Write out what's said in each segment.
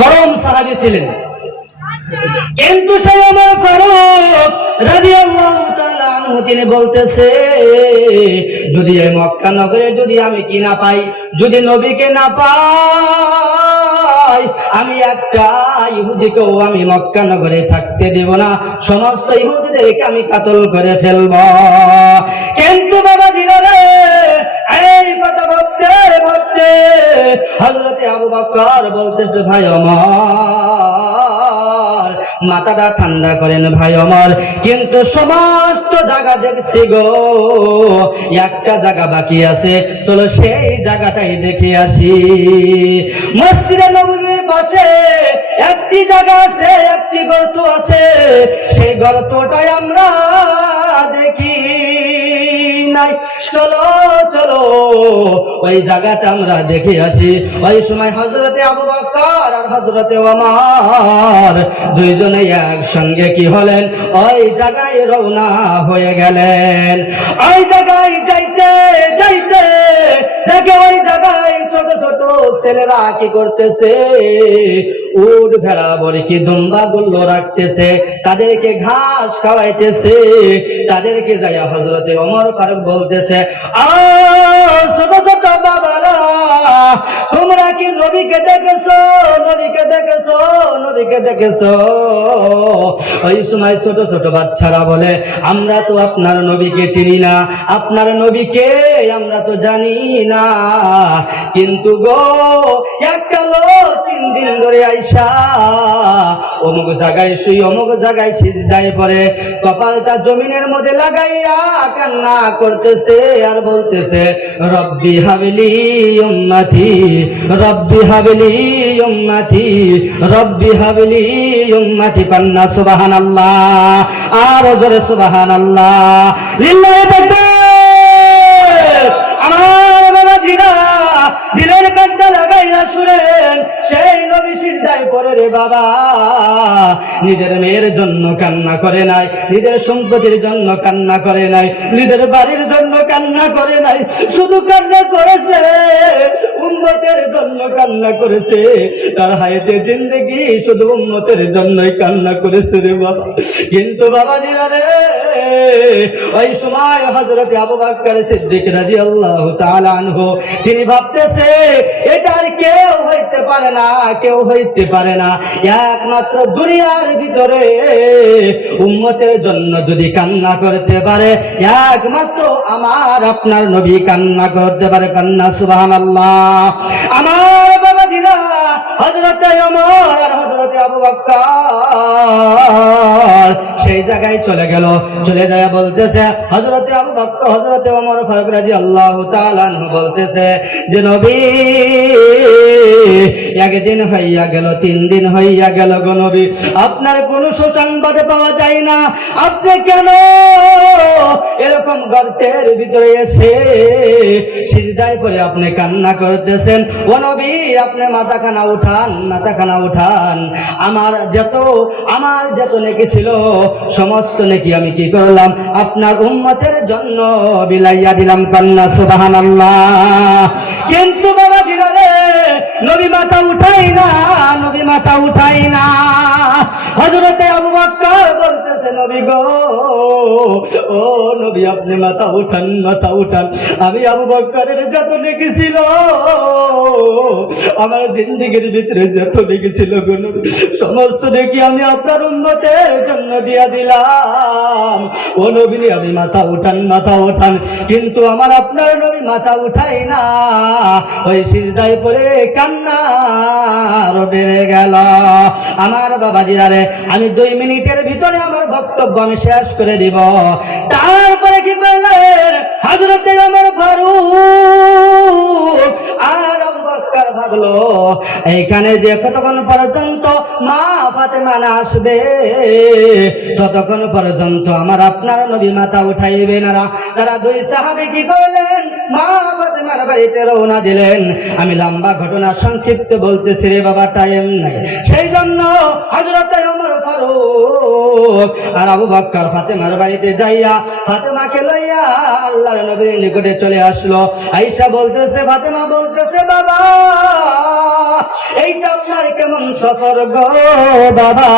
গরম সাহাবী ছিলেন। কিন্তু সেই ওমর ফারুক রাদিয়াল্লাহু তাআলা আনহু তিনি বলতেছে, যদি এই মক্কা নগরে যদি আমি কি না পাই, যদি নবীকে না পাই, আমি একটা ইহুদিকেও আমি মক্কা নগরে থাকতে দেব না, সমস্ত ইহুদিদেরকে আমি কাতল করে ফেলব। কিন্তু বাবা দিলারে এই কথা ভাবতে ভাবতে হযরতে আবু বকর বলতেছে, ভাই ওমর মাথাটা ঠান্ডা করেন ভাই ওমর, কিন্তু সমস্ত জায়গা দেখছি গো, একটা জায়গা বাকি আছে, চলো সেই জায়গাটাই দেখে আসি। মসজিদে নববীর পাশে একটি জায়গা আছে, একটি গর্ত আছে, সেই গর্তটাই আমরা দেখি নাই, চলো চলো ওই জায়গাটা আমরা দেখে আসি। ওই সময় হযরতে আবু বকর আর হযরতে ওমর দুইজনে একসঙ্গে কি হলেন, ওই জায়গায় রওনা হয়ে গেলেন। ওই জায়গায় যাইতে যাইতে দেখে ওই জায়গায় ছোট ছোট ছেলেরা কি করতেছে, উট ভেড়া বরকি দুম্বা গুলো রাখতেছে, তাদেরকে ঘাস খাওয়াইতেছে। তাদেরকে যাইয়া হযরতে ওমর ফারুক বলতেছে, ছোট ছোট বাবারা, তোমরা কি নবীকে দেখেছো, নবীকে দেখেছো, নবীকে দেখেছো? ওই সময় ছোট ছোট বাচ্চারা বলে, আমরা তো আপনার নবীকে চিনি না, আপনার নবীকে আমরা তো জানি না, কিন্তু গো একটা লোক 3 দিন ধরে আইসা অমুক জায়গায় শুই অমুক জায়গায় সিজদায় পড়ে কপালটা জমিনের মধ্যে লাগাইয়া কান্না করতেছে আর বলতেছে, রব্বি হাবলি উম্মতি, রব্বি হাবলি উম্মতি, রব্বি হাবলি উম্মতি। কান্না সুবহানাল্লাহ, আর জোরে সুবহানাল্লাহ। লিল্লাহি তাকবীর। আমার বাবাজিরা দিলের কান্না লাগাইয়া ছুড়েন, সেই নবী সিজদায় পড়ে রে বাবা, নিজের মেয়ের জন্য কান্না করে নাই, নিজের সম্পত্তির জন্য কান্না করে নাই, নিজের বাড়ির জন্য কান্না করে নাই, শুধু কান্না করেছে উম্মতের জন্য কান্না করেছে, তার হায়াতে জিন্দেগি শুধু উম্মতের জন্যই কান্না করেছে রে বাবা। কিন্তু বাবাজিরা রে, ওই সময় হযরত আবু বকর সিদ্দিক রাদিয়াল্লাহু তাআলা আনহু তিনি ভাবতেছে, এটা আর কেউ হইতে পারে না, কেউ হইতে পারে না, একমাত্র দুনিয়ার ভিতরে উম্মতের জন্য যদি কান্না করতে পারে, একমাত্র আমার আপনার নবী কান্না করতে পারে। কান্না সুবহানাল্লাহ। আমার বাবাজিরা হযরতে ওমর আর হযরতে আবু বকর সেই জায়গায় চলে গেল, চলে যায় বলতেছে হযরতে আবু বকর হযরতে ওমর ফারুক রাদিয়াল্লাহু তাআলা আনহু বলতেছে যে, নবী একদিন হইয়া গেল, 3 দিন হইয়া গেল গো নবী, আপনার কোনো সুসংবাদ পাওয়া যায় না, আপনি কেন এরকম গর্তের ভিতরে এসে সিজদায় পড়ে আপনি কান্না করতেছেন? ও নবী, আপনি মাথাখানা উঠান, মাথাখানা উঠান, আমার যত নেকি ছিল সমস্ত নেকি আমি কি করলাম, আপনার উম্মতের জন্য বিলাইয়া দিলাম। কান্না সুবহানাল্লাহ। কিন্তু বাবা জিরারে নবী মাথা উঠাই না, নবী মাথা উঠাই না। হযরতে আবু বকর বলতেছে, নবী গো, ও নবী আপনি মাথা উঠান, মাথা উঠান, আমি আবু বকরের যত নেকি ছিল, আমার জিন্দেগির ভিতরে যত নেকি ছিল গো নবী, সমস্ত নেকি আমি আপনার উম্মতের জন্য দিয়া দিলাম। ও নবী আপনি মাথা উঠান, মাথা উঠান। কিন্তু আমার আপনার নবী মাথা উঠাই না, ওই সিজদায় পড়ে কান্না আরো বেড়ে গেল। আমার বাবাজিরা রে, আমি 2 মিনিটের ভিতরে আমার বক্তব্য আমি শেষ করে দিব। তারপরে কি করলেন হযরতে ওমর ফারুক আর আবু বকর ভাবলো, এইখানে যে কতক্ষণ পর্যন্ত মা ফাতেমা না আসবে ততক্ষণ পর্যন্ত আমার আপনার নবী মাথা উঠাইবে না। তারা 2 সাহাবী কি করলেন, মা ফাতেমার বাড়িতে রওনা দিলেন। আমি লম্বা ঘটনা সংক্ষিপ্ত বলতেছি রে বাবা, টাইম নাই। সেই জন্য হযরত ওমর ফারুক আর আবু বকর ফাতেমার বাড়িতে যাইয়া ফাতেমাকে লইয়া আল্লাহর নবীর নিকটে চলে আসলো। আয়েশা বলতেছে, ফাতেমা বলতেছে, বাবা এইটা আপনার কেমন সফর গো বাবা,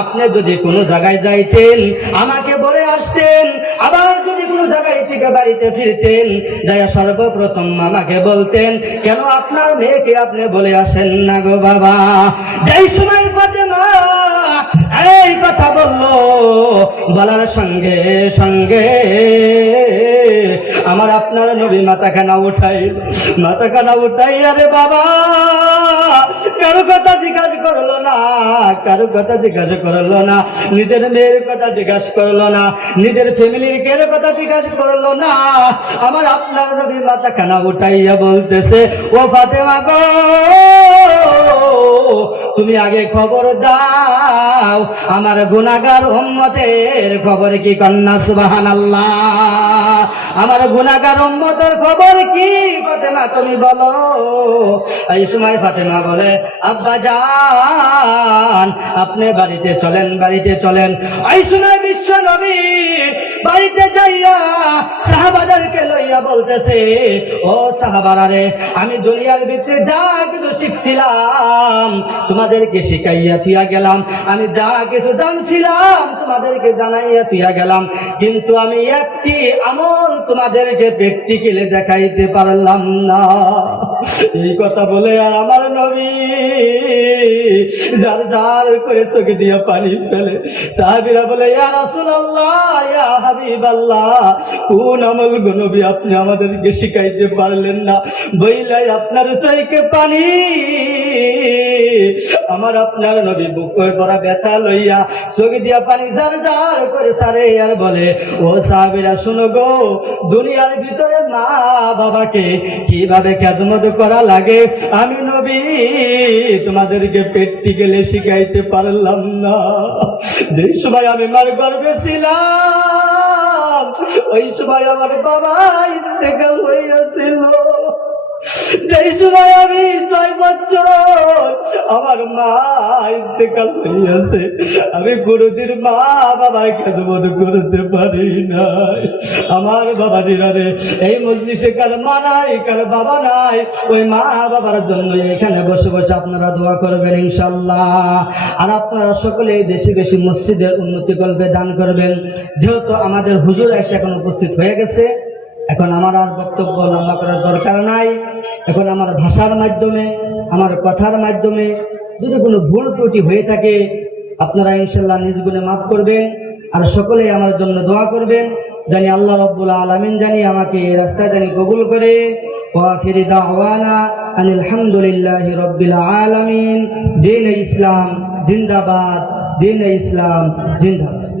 আপনি যদি কোনো জায়গায় যাইতেন আমাকে বলে আসতেন, আবার যদি কোনো জায়গায় থেকে বাড়িতে ফিরতেন যাইয়া সর্বপ্রথম আমাকে বলতেন, কেন আপনার মেয়েকে আপনি বলে আসেন না গো বাবা। যেই সময় ফাতেমা এই কথা বললো, বলার সঙ্গে সঙ্গে আমার আপনার নবী মাথাখানা উঠাই আরে বাবা কারো কথা জিজ্ঞাসা করলো না, কারো কথা জিজ্ঞাসা করলো না, নিজের মেয়ের কথা জিজ্ঞাসা করলো না, নিজের ফ্যামিলির কের কথা জিজ্ঞাসা করলো না। আমার আপনার নবী মাথাখানা উঠাইয়া বলতেছে, ও ফাতেমা গো, তুমি আগে খবর দাও আমার গুনাহগার উম্মতের খবর কি, কন্যা সুবহানাল্লাহ। আমার গুনাহগার উম্মতের খবর কি ফাতেমা তুমি বলো। এই সময় ফাতেমা বলে, আব্বা জান আপনি বাড়িতে চলেন, বাড়িতে চলেন। এই সময় বিশ্ব নবী বাড়িতে যাইয়া সাহাবাদেরকে লইয়া বলতেছে, ও সাহাবারা রে, আমি দুনিয়ার ভিতরে যা কিছু শিখছিলাম তোমাদেরকে শিখাইয়া থুইয়া গেলাম, আমি যা কিছু জানছিলাম তোমাদেরকে জানাইয়া থুইয়া গেলাম, কিন্তু আমি একটি আমল তোমাদেরকে প্র্যাকটিক্যালি দেখাইতে পারলাম না। এই কথা বলে আর আমার নবী যার যার করে চোখে দিয়ে পানি ফেলে। সাহাবীরা বলে, ইয়া রাসূলুল্লাহ, ইয়া হাবিবাল্লাহ, কোন আমল গো নবী আপনি আমাদেরকে শিখাইতে পারলেন না, বইলাই আপনার চোখে পানি। আমার আপনার নবী বুকে ভরা ব্যথা লইয়া চোখে দিয়া পানি যার যার করে সারে আর বলে, ও সাহাবীরা শুনো গো, দুনিয়ার ভিতরে মা বাবাকে কিভাবে খেদমত করা লাগে আমি নবী তোমাদেরকে প্র্যাকটিক্যালি শিখাইতে পারলাম না। যে সময় আমি মার গর্ভে ছিলাম ওই সময় আমার বাবা ইন্তেকাল হইয়াছিল। যেই সময় আমি 6 বছর আমার মা ইন্তেকাল হইয়াছে, আমি কোনদিন মা বাবার খেদমত করতে পারি নাই। আমার বাবা দিনারে এই মজলিসে কার মা নাই, কার বাবা নাই, ওই মা বাবার জন্য এখানে বসে বসে আপনারা দোয়া করবেন ইনশাআল্লাহ। আর আপনারা সকলে বেশি বেশি মসজিদের উন্নতি করবে, দান করবেন। যেহেতু আমাদের হুজুর এসে এখন উপস্থিত হয়ে গেছে, এখন আমার আর বক্তব্য লম্বা করার দরকার নাই। এখন আমার ভাষার মাধ্যমে, আমার কথার মাধ্যমে যদি কোনো ভুল ত্রুটি হয়ে থাকে আপনারা ইনশাআল্লাহ নিজ গুণে মাফ করবেন। আর সকলেই আমার জন্য দোয়া করবেন, জানি আল্লাহ রাব্বুল আলামিন জানি আমাকে এই রাস্তায় জানি কবুল করে। ওয়া আখিরি দাওয়ানা আনিল হামদুলিল্লাহি রাব্বিল আলামিন। দ্বীন ইসলাম জিন্দাবাদ, দ্বীন ইসলাম জিন্দাবাদ।